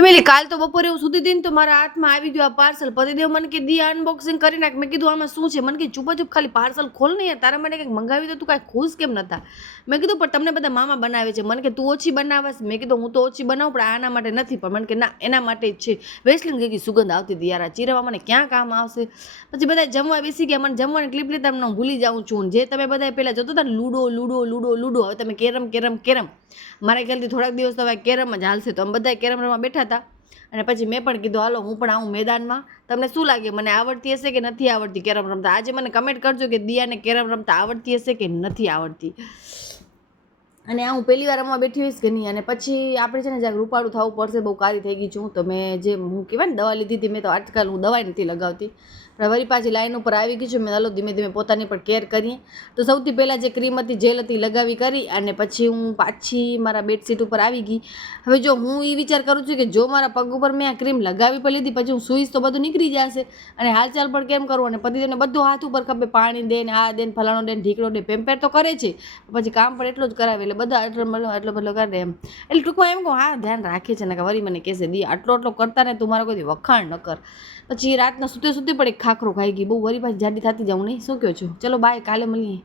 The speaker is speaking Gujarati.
ફેમિલી કાલ તો બપોરે હું સુધી હતી ને તો મારા હાથમાં આવી ગયું આ પાર્સલ. પતિદેવ મને કે દી અનબોક્સિંગ કરી નાખ. મેં કીધું આમાં શું છે? મને કે ચૂપ ખાલી પાર્સલ ખોલ નહીં યાર, તારા માટે કંઈક મંગાવી તો તું કાંઈ ખુશ કેમ નતા? મેં કીધું પણ તમને બધા મામા બનાવે છે. મને કે તું ઓછી બનાવસ. મેં કીધું હું તો ઓછી બનાવું પણ આના માટે નથી. પણ મને કે ના એના માટે જ છે. વેસ્લિન જેવી સુગંધ આવતી હતી યાર, આ ચીરવા મને ક્યાં કામ આવશે. પછી બધા જમવા બેસી ગયા. મને જમવાની ક્લિપ લીધા હું ભૂલી જાઉં છું. જે તમે બધા પહેલાં જોતા હતા ને લૂડો લૂડો લૂડો લૂડો, હવે તમે કેરમ કેરમ કેરમ. મારા ખ્યાલથી થોડાક દિવસ તો હવે કેરમ જ હાલશે. તો અમે બધા કેરમ રમવા બેઠા હતા અને પછી મેં પણ કીધું હાલો હું પણ આવું મેદાનમાં. તમને શું લાગે મને આવડતી હશે કે નથી આવડતી કેરમ રમતા? આજે મને કમેન્ટ કરજો કે દિયાને કેરમ રમતા આવડતી હશે કે નથી આવડતી. અને આ હું પહેલી વાર રમવા બેઠી હોઈશ કે નહીં. અને પછી આપણે છે ને જ્યાં રૂપાળું થવું પડશે, બહુ કારી થઈ ગઈ છું. તો મેં જે હું કહેવાય ને દવા લીધી હતી, મેં તો આજકાલ હું દવાઈ નથી લગાવતી. પણ વળી પાછી લાઈન ઉપર આવી ગઈ છું. મેં હાલો ધીમે ધીમે પોતાની પણ કેર કરીએ. તો સૌથી પહેલાં જે ક્રીમ હતી જેલ હતી લગાવી કરી અને પછી હું પાછી મારા બેડશીટ ઉપર આવી ગઈ. હવે જો હું એ વિચાર કરું છું કે જો મારા પગ ઉપર મેં આ ક્રીમ લગાવી પણ લીધી, પછી હું સુઈશ તો બધું નીકળી જશે. અને હાલચાલ પણ કેમ કરું? અને પતિદેવને બધું હાથ ઉપર ખપે, પાણી દે ને આ દે ને ફલાણો દે ને ઢીકડો દે, પેમ્પેર તો કરે છે પછી કામ પણ એટલું જ કરાવે. એટલે બધા એટલો બધો કરે એમ. એટલે ટૂંકમાં એમ કહું હા ધ્યાન રાખે છે ને કે વળી મને કહેશે દી આટલો કરતા ને તું મારો કોઈ વખાણ ન કર. પછી રાતના સૂતે પણ એક ખાખરો ખાઈ ગઈ. બહુ વળી પાછી જાડી થતી જાઉં નહીં. શું કહો છો? ચલો બાય, કાલે મળીએ.